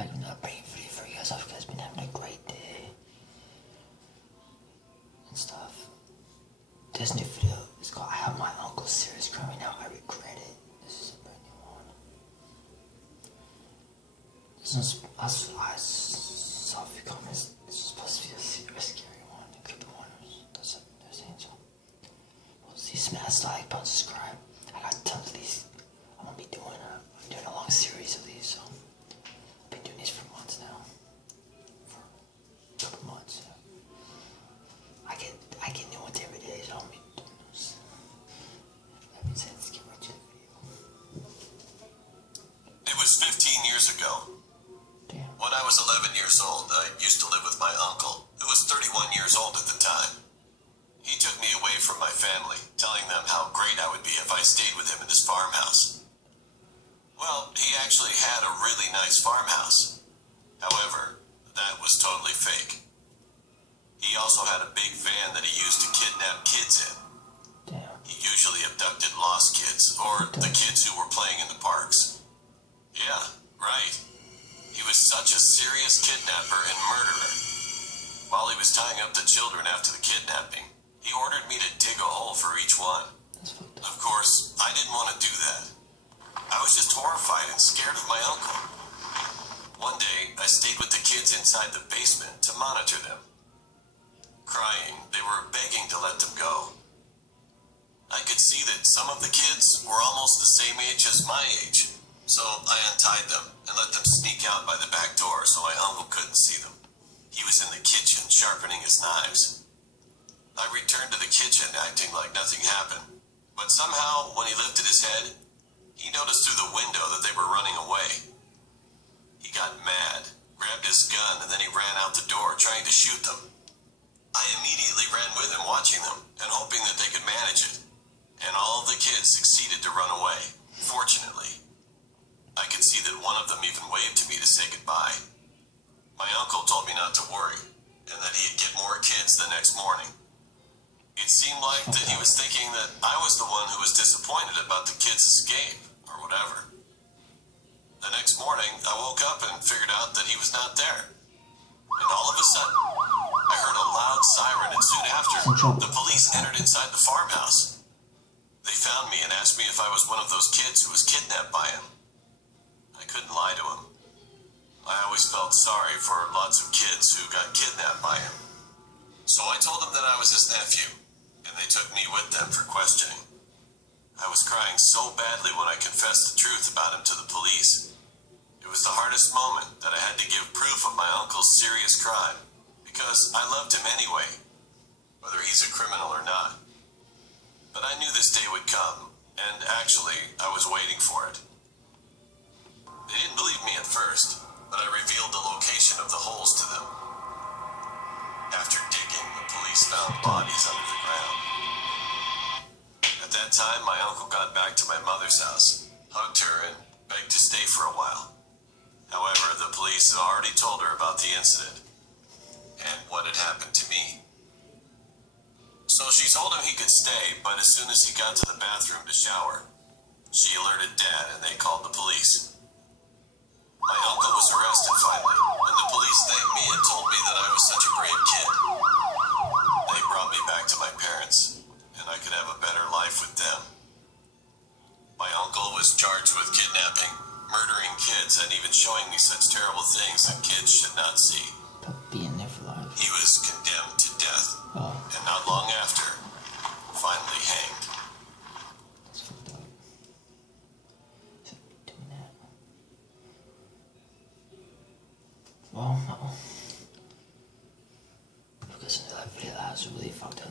back with another brain video for you guys. I hope you guys been having a great day and stuff. This new video is called I Have My Uncle's Serious Crime Right Now. I Regret It. This is a brand new one. I saw a few comments. This was supposed to be a scary one, a creepy one. They're saying so. Well, see, smash like, button, subscribe. I got tons of these. I'm gonna be doing a long series of these. So I've been doing these for months now. For a couple months. I get new ones every day, so I'm gonna be doing those. That being said, let's get right to the video. It was 15 years ago. Damn. When I was 11 years old, I used to live with my uncle, who was 31 years old at the time. He took me away from my family, telling them how great I would be if I stayed with him in his farmhouse. Well, he actually had a really nice farmhouse. However, that was totally fake. He also had a big van that he used to kidnap kids in. Damn. He usually abducted lost kids, or the kids who were playing in the parks. Yeah, right. He was such a serious kidnapper and murderer. While he was tying up the children after the kidnapping, he ordered me to dig a hole for each one. That's fucked up. Of course, I didn't want to do that. I was just horrified and scared of my uncle. One day, I stayed with the kids inside the basement to monitor them. Crying, they were begging to let them go. I could see that some of the kids were almost the same age as my age, so I untied them and let them sneak out by the back door so my uncle couldn't see them. He was in the kitchen sharpening his knives. I returned to the kitchen acting like nothing happened, but somehow when he lifted his head, he noticed through the window that they were running away. He got mad, grabbed his gun, and then he ran out the door trying to shoot them. I immediately ran with him, watching them and hoping that they could manage it, and all of the kids succeeded to run away, fortunately. I could see that one of them even waved to me to say goodbye. My uncle told me not to worry, and that he'd get more kids the next morning. It seemed like that he was thinking that I was the one who was disappointed about the kids' escape, or whatever. The next morning, I woke up and figured out that he was not there. And all of a sudden, I heard a loud siren, and soon after, the police entered inside the farmhouse. They found me and asked me if I was one of those kids who was kidnapped by him. I couldn't lie to him. I always felt sorry for lots of kids who got kidnapped by him. So I told them that I was his nephew, and they took me with them for questioning. I was crying so badly when I confessed the truth about him to the police. It was the hardest moment that I had to give proof of my uncle's serious crime, because I loved him anyway, whether he's a criminal or not. But I knew this day would come, and actually, I was waiting for it. They didn't believe me at first, but I revealed the location of the holes to them. After digging, the police found bodies under the ground. At that time, my uncle got back to my mother's house, hugged her, and begged to stay for a while. However, the police had already told her about the incident and what had happened to me. So she told him he could stay, but as soon as he got to the bathroom to shower, she alerted Dad and they called the police. My uncle was arrested finally, and the police thanked me and told me that I was such a brave kid. They brought me back to my parents, and I could have a better life with them. My uncle was charged with kidnapping, murdering kids, and even showing me such terrible things that kids should not see. Being there for life. He was condemned to death, Oh, and not long after, finally hanged. that's fucked up. Shouldn't be doing that. Well, no. If you guys into that video, that was really fucked up.